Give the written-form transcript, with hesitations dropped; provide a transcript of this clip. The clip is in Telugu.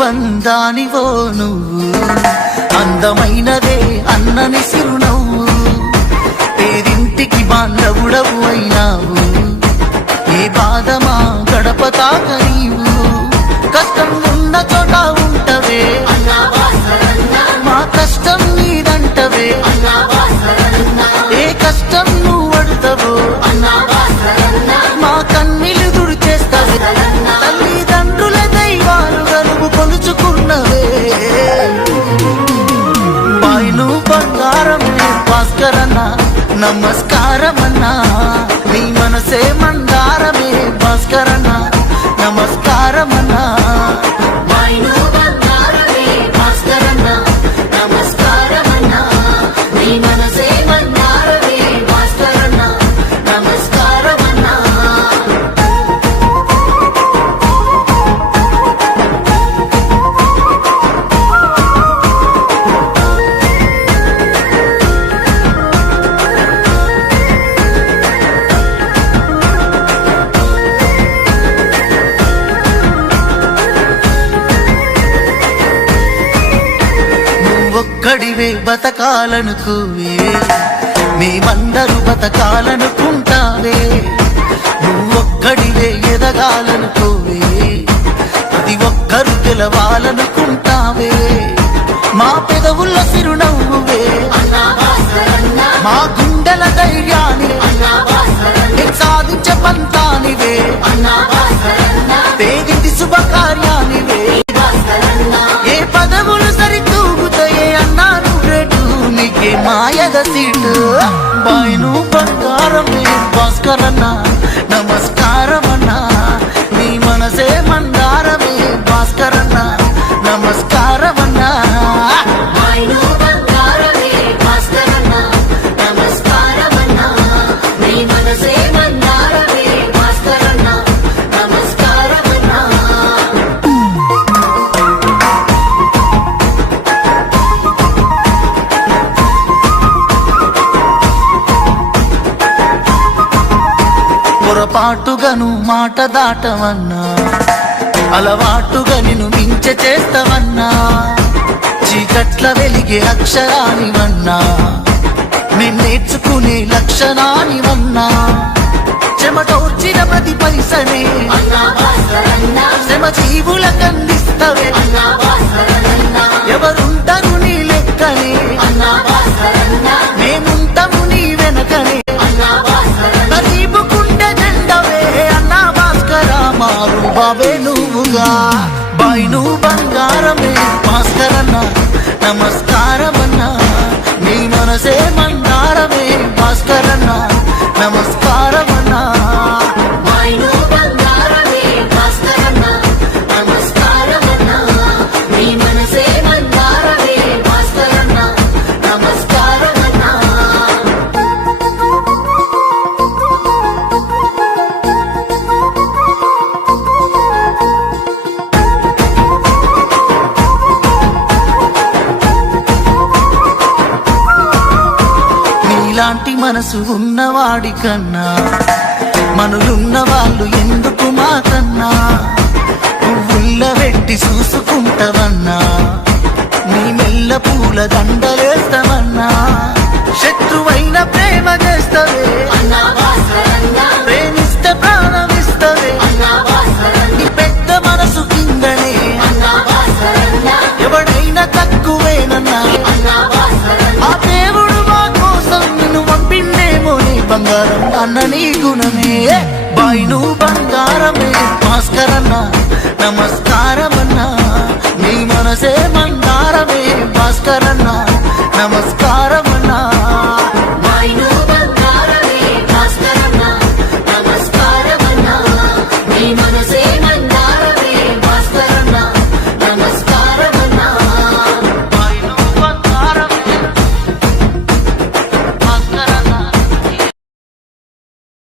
బంధానివో నువ్వు, అందమైనదే అన్నని సిరునవ్వు, పేరింటికి బాంధవుడవు అయినావు, ఏ బాధ మా గడప తాక నీవు, కష్టం ఉన్న చోట ఉంటవే మా కష్టం నీదంటవే, ఏ కష్టం నువ్వు అడుతావో మా కన్నీళ్ళు దుడి చేస్తావే, తల్లిదండ్రుల దైవాలుగా నువ్వు కొలుచుకున్నవే, పైను బంగారమే భాస్కరన్న నమస్కారమన్నా, నీ మనసే మందారమే భాస్కరన్న నమస్కారమన్నా, పైను బంగారమే భాస్కరన్న నమస్కారమన్నా, నీ మనసే మందారమే భాస్కరన్న నమస్కారమన్నా. ఒక్కడివే బతకాలనుకోవే, మేమందరూ బతకాలనుకుంటావే, నువ్వొక్కడివే ఎదగాలనుకోవే, ప్రతి ఒక్కరు గెలవాలనుకుంటావే, మా పెదవుల సిరునవ్వువే మా గుండెల ధైర్యాన్ని సాధించే పంతానివే, పేదింటి శుభకార్యానివే, ఏ పదవులు సరితూగుతాయే అన్నాను రేటు, నీకే మాయద సీటు, పైను బంగారమే భాస్కరన్న నమస్కారమన్నా, నీ మనసే మందారమే భాస్కరన్న నమస్కారమన్నా, పైను బంగారమే భాస్కరన్న నమస్కారమన్నా, నీ మనసే మందారమే భాస్కరన్న నమస్కారమన్నా. పొరపాటుగాను మాట దాటవన్నా, అలవాటుగా నిన్ను మించ చేస్తావన్నా, చీకట్ల వెలిగే అక్షరానివన్నా, నేను నేర్చుకునే లక్షణానివన్నా, చెమటోర్చిన ప్రతి పైసనే శ్రమ జీవుల కందిస్తవే, ఎవరుంటారు నీ లెక్కనే మేముంటాము నీ వెనకనే, బాబే నువ్వుగా పైను బంగారమే భాస్కరన్న నమస్కారమన్నా, నీ మనసే మందారమే భాస్కరన్న నమస్కారమన్నా, పైను బంగారమే భాస్కరన్న నమస్కారమన్నా, నీ మనసే మందారమే భాస్కరన్న నమస్కారమన్నా. ఇలాంటి మనసు ఉన్నవాడి కన్నా మనులున్న వాళ్ళు ఎందుకు మాకన్నా, పువ్వుల్ల పెట్టి చూసుకుంటావన్నా, నీ మెల్ల పూల దండలేస్తావన్నా, శత్రువైన ప్రేమ చేస్తవే ప్రేమిస్తే ప్రాణమిస్తవే, నీ పెద్ద మనసు కిందనే ఎవడైనా తక్కువేనన్నా, ఆ దేవుడు బంగారం అన్న నీ గుణమే, పైను బంగారమే భాస్కరన్న నమస్కారమన్నా, నీ మనసే మందారమే భాస్కరన్న నమస్కారం.